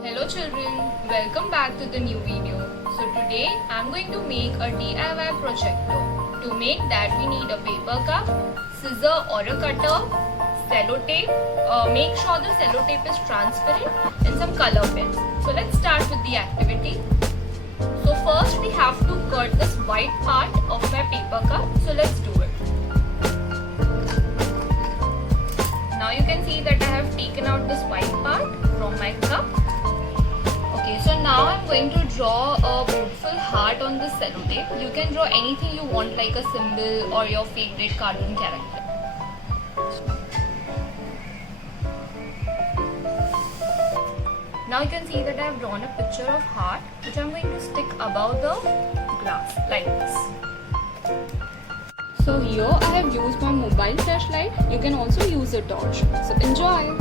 Hello children, welcome back to the new video. So today I am going to make a DIY projector. To make that we need a paper cup, scissor or a cutter, sellotape. Make sure the sellotape is transparent and some color pens. So let's start with the activity. So first we have to cut this white part of my paper cup. So let's do it. Now you can see that I have taken out this white part from my cup. Okay, so now I'm going to draw a beautiful heart on the sellotape. You can draw anything you want, like a symbol or your favorite cartoon character. Now you can see that I have drawn a picture of heart, which I'm going to stick above the glass like this. So here I have used my mobile flashlight. You can also use a torch. So enjoy!